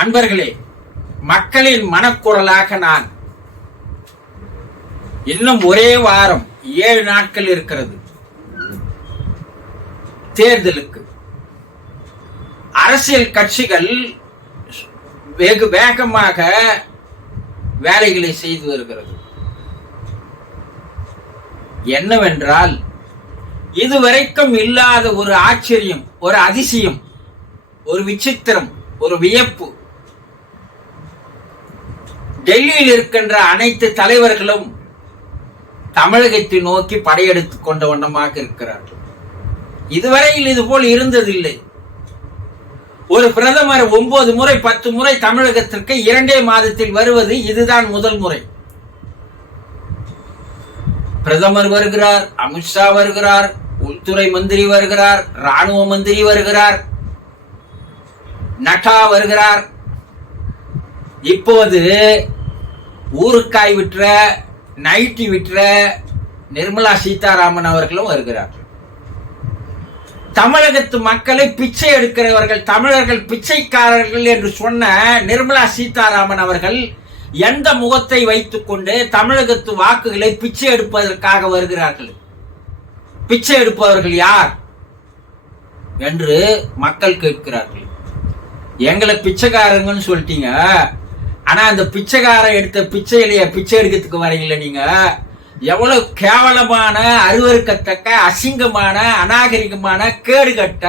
அன்பர்களே, மக்களின் மனக்குரலாக நான் இன்னும் ஒரே வாரம் 7 நாட்கள் இருக்கிறது தேர்தலுக்கு. அரசியல் கட்சிகள் வெகு வேகமாக வேலைகளை செய்து வருகிறது. என்னவென்றால், இதுவரைக்கும் இல்லாத ஒரு ஆச்சரியம், ஒரு அதிசயம், ஒரு விசித்திரம், ஒரு வியப்பு. டெல்லியில் இருக்கின்ற அனைத்து தலைவர்களும் தமிழகத்தை நோக்கி படையெடுத்துக் கொண்ட வண்ணமாக இருக்கிறார்கள். இதுவரையில் இதுபோல் இருந்ததில்லை. ஒரு பிரதமர் 9 முறை 10 முறை தமிழகத்திற்கு 2 மாதத்தில் வருவது இதுதான் முதல் முறை. பிரதமர் வருகிறார், அமித்ஷா வருகிறார், உள்துறை மந்திரி வருகிறார், ராணுவ மந்திரி வருகிறார், நட்டா வருகிறார். இப்போது ஊறுக்காய் விற்ற, நைட்டி விற்ற நிர்மலா சீதாராமன் அவர்களும் வருகிறார்கள். தமிழகத்து மக்களை பிச்சை எடுக்கிறவர்கள், தமிழர்கள் பிச்சைக்காரர்கள் என்று சொன்ன நிர்மலா சீதாராமன் அவர்கள் எந்த முகத்தை வைத்துக் கொண்டு தமிழகத்து வாக்குகளை பிச்சை எடுப்பதற்காக வருகிறார்கள்? பிச்சை எடுப்பவர்கள் யார் என்று மக்கள் கேட்கிறார்கள். எங்களை பிச்சைக்காரங்கன்னு சொல்லிட்டீங்க, ஆனா அந்த பிச்சைக்காரன் எடுத்த பிச்சையிலேயே பிச்சை எடுக்கிறதுக்கு வரீங்கள நீங்க? எவ்வளவு கேவலமான, அருவருக்கத்தக்க, அசிங்கமான, அநாகரிகமான, கேடுகட்ட,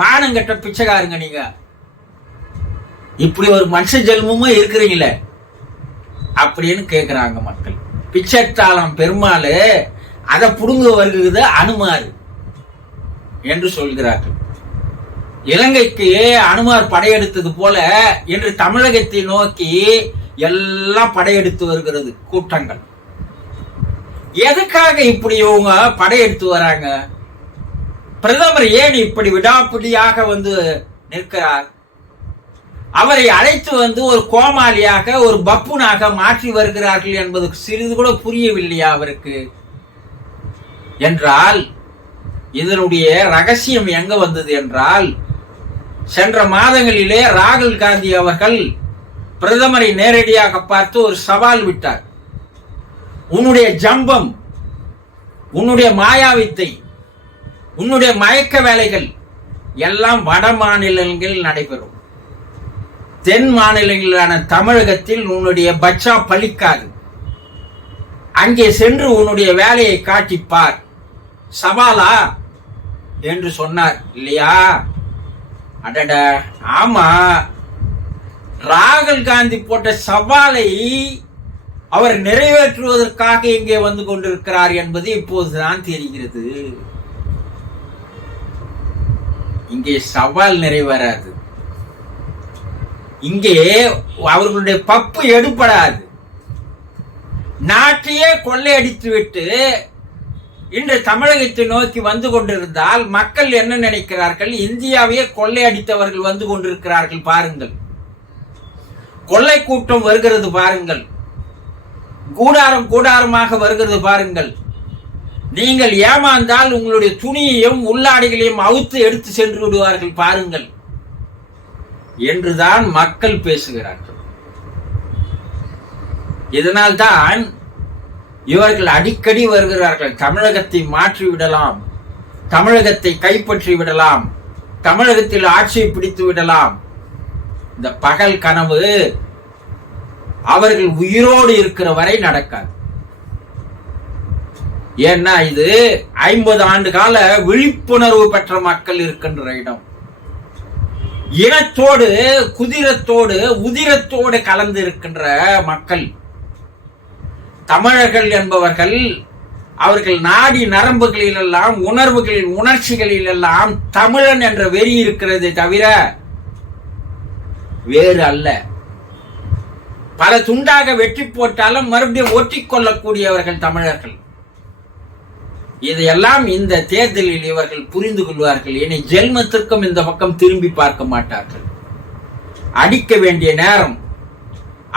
மானங்கட்ட பிச்சைக்காரங்க நீங்க. இப்படி ஒரு மனுஷ ஜென்மமும் இருக்கிறீங்களே அப்படின்னு கேட்கிறாங்க மக்கள். பிச்சைத்தாளம் பெருமாள், அதை புடுங்க வருகிறது அனுமார் என்று சொல்கிறார்கள். இலங்கைக்கு அனுமார் படையெடுத்தது போல இன்று தமிழகத்தை நோக்கி எல்லாம் படையெடுத்து வருகிறது கூட்டங்கள். எதுக்காக இப்படி இவங்க படையெடுத்து வராங்க? பிரதமர் ஏன் இப்படி விடாப்பிடியாக வந்து நிற்கிறார்? அவரை அழைத்து வந்து ஒரு கோமாளியாக, ஒரு பப்புனாக மாற்றி வருகிறார்கள் என்பது சிறிது கூட புரியவில்லையா அவருக்கு? என்றால் இதனுடைய ரகசியம் எங்க வந்தது என்றால், சென்ற மாதங்களிலே ராகுல் காந்தி அவர்கள் பிரதமரை நேரடியாக பார்த்து ஒரு சவால் விட்டார். உன்னுடைய ஜம்பம், உன்னுடைய மாயாவித்தை, உன்னுடைய மயக்க வேலைகள் எல்லாம் வட மாநிலங்களில் நடைபெறும். தென் மாநிலங்களான தமிழகத்தில் உன்னுடைய பச்சா பலிக்காது. அங்கே சென்று உன்னுடைய வேலையை காட்டிப்பார். சவாலா என்று சொன்னார் இல்லையா? அடட, ஆமா. ராகுல் காந்தி போட்ட சவாலை அவர் நிறைவேற்றுவதற்காக இங்கே வந்து கொண்டிருக்கிறார் என்பது இப்போதுதான் தெரிகிறது. இங்கே சவால் நிறைவேறாது. இங்கே அவர்களுடைய பப்பு எடுபடாது. நாட்டையே கொள்ளையடித்து விட்டு இன்று தமிழகத்தை நோக்கி வந்து கொண்டிருந்தால் மக்கள் என்ன நினைக்கிறார்கள்? இந்தியாவையே கொள்ளையடித்தவர்கள் வந்து கொண்டிருக்கிறார்கள் பாருங்கள். கொள்ளை கூட்டம் வருகிறது பாருங்கள். கூடாரம் கூடாரமாக வருகிறது பாருங்கள். நீங்கள் ஏமாந்தால் உங்களுடைய துணியையும் உள்ளாடைகளையும் அவுத்து எடுத்து சென்று விடுவார்கள் பாருங்கள் என்றுதான் மக்கள் பேசுகிறார்கள். இதனால்தான் இவர்கள் அடிக்கடி வருகிறார்கள். தமிழகத்தை மாற்றி விடலாம், தமிழகத்தை கைப்பற்றி விடலாம், தமிழகத்தில் ஆட்சியை பிடித்து விடலாம். இந்த பகல் கனவு அவர்கள் உயிரோடு இருக்கிற வரை நடக்காது. ஏன்னா இது 50 ஆண்டு கால விழிப்புணர்வு பெற்ற மக்கள் இருக்கின்ற இடம். இனத்தோடு, குதிரத்தோடு, உதிரத்தோடு கலந்து இருக்கின்ற மக்கள் தமிழர்கள் என்பவர்கள். அவர்கள் நாடி நரம்புகளில் எல்லாம், உணர்வுகளில், உணர்ச்சிகளில் எல்லாம் தமிழன் என்ற வெறி இருக்கிறது தவிர வேறு அல்ல. பல துண்டாக வெட்டி போட்டாலும் மறுபடியும் ஒட்டிக்கொள்ளக்கூடியவர்கள் தமிழர்கள். இதையெல்லாம் இந்த தேர்தலில் இவர்கள் புரிந்து கொள்வார்கள். இனி ஜென்மத்திற்கும் இந்த பக்கம் திரும்பி பார்க்க மாட்டார்கள். அடிக்க வேண்டிய நேரம்,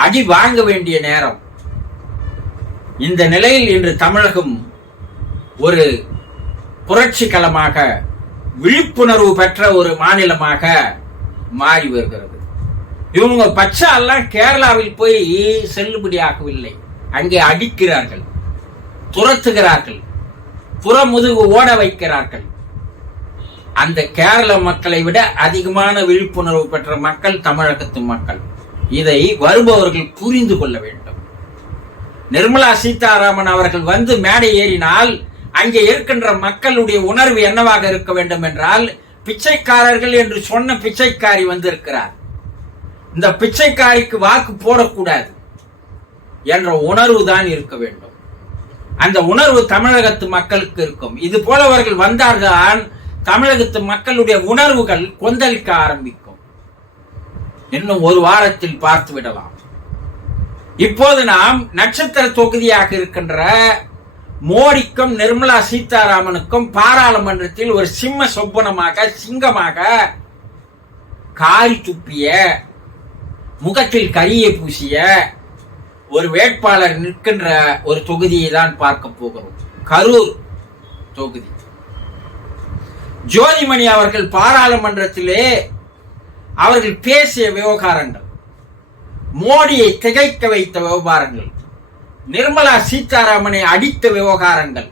அடி வாங்க வேண்டிய நேரம். இந்த நிலையில் இன்று தமிழகம் ஒரு புரட்சி களமாக, விழிப்புணர்வு பெற்ற ஒரு மாநிலமாக மாறி வருகிறது. இவங்க பச்சா எல்லாம் கேரளாவில் போய் செல்லுபடியாகவில்லை. அங்கே அடிக்கிறார்கள், துரத்துகிறார்கள், புறமுதுகு ஓட வைக்கிறார்கள். அந்த கேரள மக்களை விட அதிகமான விழிப்புணர்வு பெற்ற மக்கள் தமிழகத்து மக்கள். இதை வருபவர்கள் புரிந்து கொள்ள வேண்டும். நிர்மலா சீதாராமன் அவர்கள் வந்து மேடை ஏறினால் அங்கே இருக்கின்ற மக்களுடைய உணர்வு என்னவாக இருக்க வேண்டும் என்றால், பிச்சைக்காரர்கள் என்று சொன்ன பிச்சைக்காரி வந்திருக்கிறார், இந்த பிச்சைக்காரிக்கு வாக்கு போடக்கூடாது என்ற உணர்வு தான் இருக்க வேண்டும். அந்த உணர்வு தமிழகத்து மக்களுக்கு இருக்கும். இது போல அவர்கள் வந்தால்தான் தமிழகத்து மக்களுடைய உணர்வுகள் கொந்தளிக்க ஆரம்பிக்கும். இன்னும் ஒரு வாரத்தில் பார்த்து விடலாம். இப்போது நாம் நட்சத்திர தொகுதியாக இருக்கின்ற மோடிக்கும் நிர்மலா சீதாராமனுக்கும் பாராளுமன்றத்தில் ஒரு சிம்ம சொப்பனமாக, சிங்கமாக, காரி துப்பிய, முகத்தில் கரியை பூசிய ஒரு வேட்பாளர் நிற்கின்ற ஒரு தொகுதியை தான் பார்க்க போகிறோம். கரூர் தொகுதி. ஜோதிமணி அவர்கள் பாராளுமன்றத்திலே அவர்கள் பேசிய விவகாரங்கள், மோடியை திகைக்க வைத்த விவகாரங்கள், நிர்மலா சீதாராமனை அடித்த விவகாரங்கள்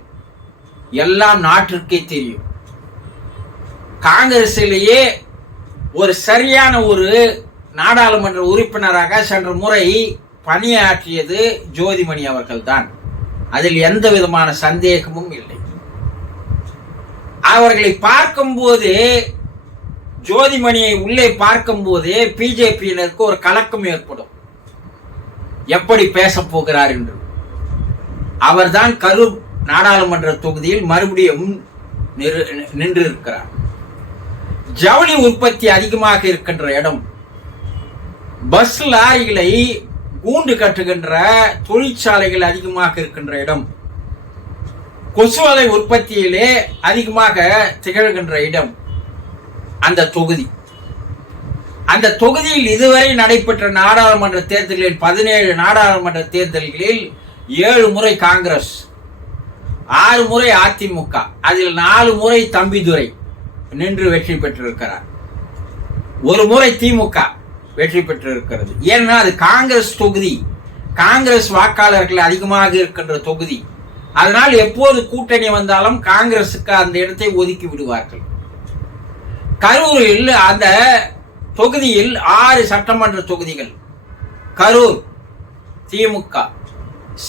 எல்லாம் நாட்டிற்கே தெரியும். காங்கிரசிலேயே ஒரு சரியான ஒரு நாடாளுமன்ற உறுப்பினராக சென்ற முறை பணியாற்றியது ஜோதிமணி அவர்கள் தான். அதில் எந்த விதமான சந்தேகமும் இல்லை. அவர்களை பார்க்கும்போது, ஜோதிமணியை உள்ளே பார்க்கும் போது பிஜேபியினருக்கு ஒரு கலக்கம் ஏற்படும். எப்படி பேச போகிறார் என்று. அவர்தான் கரூர் நாடாளுமன்ற தொகுதியில் மறுபடியும் நின்றிருக்கிறார். ஜவுளி உற்பத்தி அதிகமாக இருக்கின்ற இடம், பஸ் லாரிகளை கூண்டு கட்டுகின்ற தொழிற்சாலைகள் அதிகமாக இருக்கின்ற இடம், கொசுவலை உற்பத்தியிலே அதிகமாக திகழ்கின்ற இடம் அந்த தொகுதி. அந்த தொகுதியில் இதுவரை நடைபெற்ற நாடாளுமன்ற தேர்தல்களில் 17 நாடாளுமன்ற தேர்தல்களில் 7 முறை காங்கிரஸ், 6 முறை அதிமுக, அதில் 4 முறை தம்பிதுரை நின்று வெற்றி பெற்றிருக்கிறார். ஒரு முறை திமுக வெற்றி பெற்றிருக்கிறது. ஏன்னா அது காங்கிரஸ் தொகுதி, காங்கிரஸ் வாக்காளர்கள் அதிகமாக இருக்கின்ற தொகுதி. அதனால் எப்போது கூட்டணி வந்தாலும் காங்கிரசுக்கு அந்த இடத்தை ஒதுக்கி விடுவார்கள். கரூரில் அந்த தொகுதியில் 6 சட்டமன்ற தொகுதிகள். கரூர் திமுக,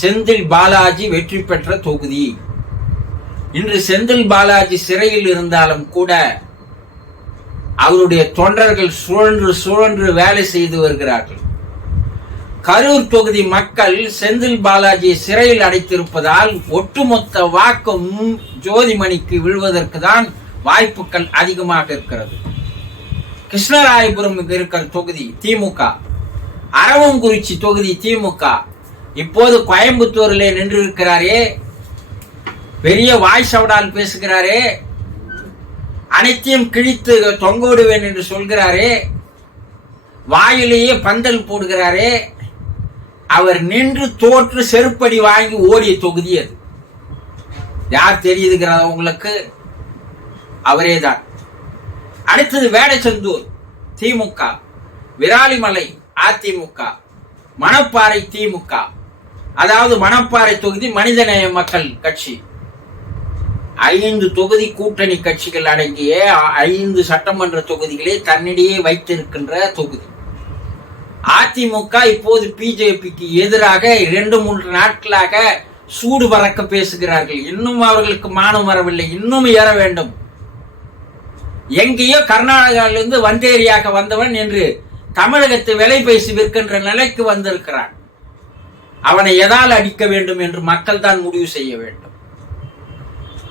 செந்தில் பாலாஜி வெற்றி பெற்ற தொகுதி. இன்று செந்தில் பாலாஜி சிறையில் இருந்தாலும் கூட அவருடைய தொண்டர்கள் சுழன்று சுழன்று வேலை செய்து வருகிறார்கள். கரூர் தொகுதி மக்கள் செந்தில் பாலாஜி சிறையில் அடைத்திருப்பதால் ஒட்டுமொத்த வாக்கும் ஜோதிமணிக்கு விழுவதற்கு தான் வாய்ப்புகள் அதிகமாக இருக்கிறது. கிருஷ்ணராயபுரம் இருக்கிற தொகுதி திமுக, அரவங்குறிச்சி தொகுதி திமுக. இப்போது கோயம்புத்தூரிலே நின்றிருக்கிறாரே, பெரிய வாய் சவடால் பேசுகிறாரே, அனைத்தையும் கிழித்து தொங்க விடுவேன் என்று சொல்கிறாரே, வாயிலேயே பந்தல் போடுகிறாரே, அவர் நின்று தோற்று செருப்படி வாங்கி ஓடிய தொகுதி அது. யார் தெரியுதுங்கிறத உங்களுக்கு? அவரேதான். அடுத்தது வேடச்சந்தூர் திமுக, விராலிமலை அதிமுக, மணப்பாறை திமுக. அதாவது மணப்பாறை தொகுதி மனிதநேய மக்கள் கட்சி. 5 தொகுதி கூட்டணி கட்சிகள் அடங்கிய 5 சட்டமன்ற தொகுதிகளை தன்னிடையே வைத்திருக்கின்ற தொகுதி. அதிமுக இப்போது பிஜேபிக்கு எதிராக 2-3 நாட்களாக சூடு பறக்க பேசுகிறார்கள். இன்னும் அவர்களுக்கு மானம் வரவில்லை, இன்னும் ஏற வேண்டும். எங்கேயோ கர்நாடகாவிலிருந்து வந்தேரியாக வந்தவன் என்று தமிழகத்தை விலை பேசி விற்கின்ற நிலைக்கு வந்திருக்கிறான். அவனை எதால் அடிக்க வேண்டும் என்று மக்கள் தான் முடிவு செய்ய வேண்டும்.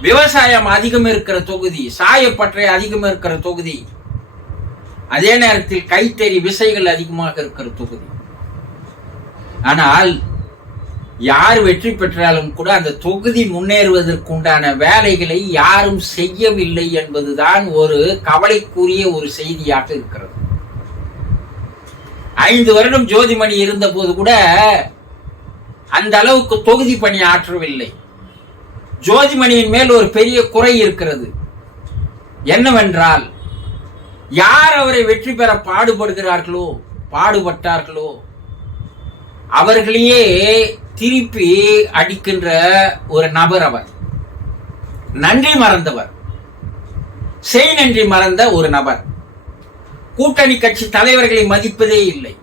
விவசாயம் அதிகம் இருக்கிற தொகுதி, சாயப்பட்டறை அதிகம் இருக்கிற தொகுதி, அதே நேரத்தில் கைத்தறி விசைகள் அதிகமாக இருக்கிற தொகுதி. ஆனால் யார் வெற்றி பெற்றாலும் கூட அந்த தொகுதி முன்னேறுவதற்கு உண்டான வேலைகளை யாரும் செய்யவில்லை என்பதுதான் ஒரு கவலைக்குரிய ஒரு செய்தியாக இருக்கிறது. 5 வருடம் ஜோதிமணி இருந்த போது கூட அந்த அளவுக்கு தொகுதி பணி ஆற்றவில்லை. ஜோதிமணியின் மேல் ஒரு பெரிய குறை இருக்கிறது. என்னவென்றால், யார் அவரை வெற்றி பெற பாடுபடுகிறார்களோ பாடுபட்டார்களோ அவர்களையே திருப்பி அடிக்கின்ற ஒரு நபர் அவர். நன்றி மறந்தவர், செய் நன்றி மறந்த ஒரு நபர். கூட்டணி கட்சி தலைவர்களை மதிப்பதே இல்லை.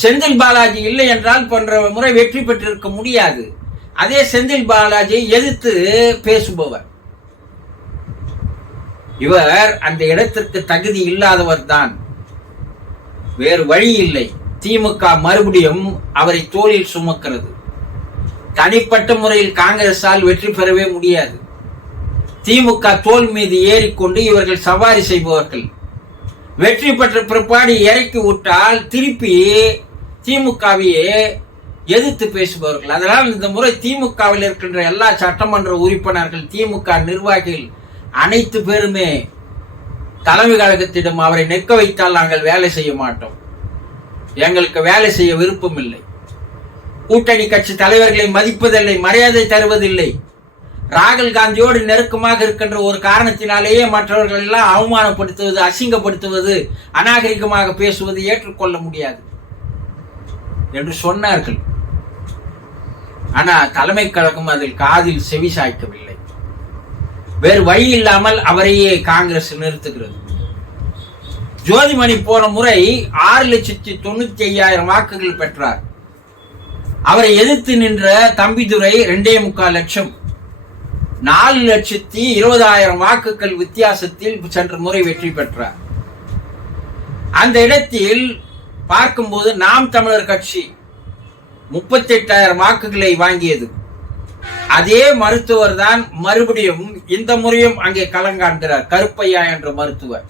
செந்தில் பாலாஜி இல்லை என்றால் போன்ற முறை வெற்றி பெற்றிருக்க முடியாது. அதே செந்தில் பாலாஜியை எதிர்த்து பேசுபவர் இவர். அந்த இடத்திற்கு தகுதி இல்லாதவர் தான், வேறு வழி இல்லை. திமுக மறுபடியும் அவரை தோளில் சுமக்கிறது. தனிப்பட்ட முறையில் காங்கிரஸால் வெற்றி பெறவே முடியாது. திமுக தோல் மீது ஏறிக்கொண்டு இவர்கள் சவாரி செய்பவர்கள். வெற்றி பெற்ற பிற்பாடு இறக்கி விட்டால் திருப்பி திமுகவையே எதிர்த்து பேசுபவர்கள். அதனால் இந்த முறை திமுகவில் இருக்கின்ற எல்லா சட்டமன்ற உறுப்பினர்கள், திமுக நிர்வாகிகள் அனைத்து பேருமே தலைமை கழகத்திடம் அவரை நிற்க வைத்தால் நாங்கள் வேலை செய்ய மாட்டோம், எங்களுக்கு வேலை செய்ய விருப்பம் இல்லை, கூட்டணி கட்சி தலைவர்களை மதிப்பதில்லை, மரியாதை தருவதில்லை, ராகுல் காந்தியோடு நெருக்கமாக இருக்கின்ற ஒரு காரணத்தினாலேயே மற்றவர்கள் எல்லாம் அவமானப்படுத்துவது, அசிங்கப்படுத்துவது, அநாகரிகமாக பேசுவது ஏற்றுக்கொள்ள முடியாது என்று சொன்னார்கள். ஆனால் தலைமை கழகம் அதில் காதில் செவி சாய்க்கவில்லை. வேறு வழி இல்லாமல் அவரையே காங்கிரஸ் நிறுத்துகிறது. ஜோதிமணி போன முறை 6,95,000 வாக்குகள் பெற்றார். அவரை எதிர்த்து நின்ற தம்பிதுரை 2.25 லட்சம், 4,20,000 வாக்குகள் வித்தியாசத்தில் சென்ற முறை வெற்றி பெற்றார். அந்த இடத்தில் பார்க்கும்போது நாம் தமிழர் கட்சி 38,000 வாக்குகளை வாங்கியது. அதே மருத்துவர் தான் மறுபடியும் இந்த முறையும் அங்கே களங்காண்கிறார். கருப்பையா என்ற மருத்துவர்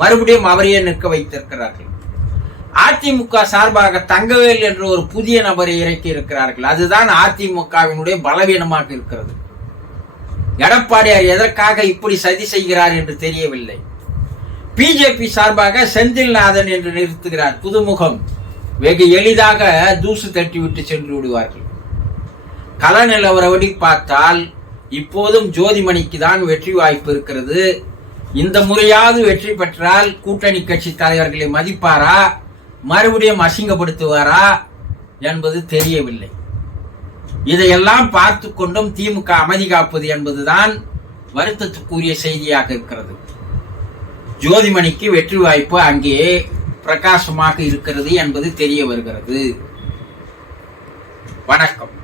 மறுபடியும் அவரையே நிற்க வைத்திருக்கிறார்கள். அதிமுக சார்பாக தங்கவேல் என்ற ஒரு புதிய நபரை இறக்கி இருக்கிறார்கள். அதுதான் அதிமுகவினுடைய பலவீனமாக இருக்கிறது. எடப்பாடியார் எதற்காக இப்படி சதி செய்கிறார் என்று தெரியவில்லை. பிஜேபி சார்பாக செந்தில்நாதன் என்று நிறுத்துகிறார். புதுமுகம், வெகு எளிதாக தூசு தட்டிவிட்டு சென்று விடுவார்கள். கள நிலவரப்படி பார்த்தால் இப்போதும் ஜோதிமணிக்கு தான் வெற்றி வாய்ப்பு இருக்கிறது. இந்த முறையாவது வெற்றி பெற்றால் கூட்டணி கட்சி தலைவர்களை மதிப்பாரா, மறுபடியும் அசிங்கப்படுத்துவாரா என்பது தெரியவில்லை. இதையெல்லாம் பார்த்து கொண்டும் திமுக அமைதி காப்பது என்பதுதான் வருத்தத்துக்குரிய செய்தியாக இருக்கிறது. ஜோதிமணிக்கு வெற்றி வாய்ப்பு அங்கே பிரகாசமாக இருக்கிறது என்பது தெரிய வருகிறது. வணக்கம்.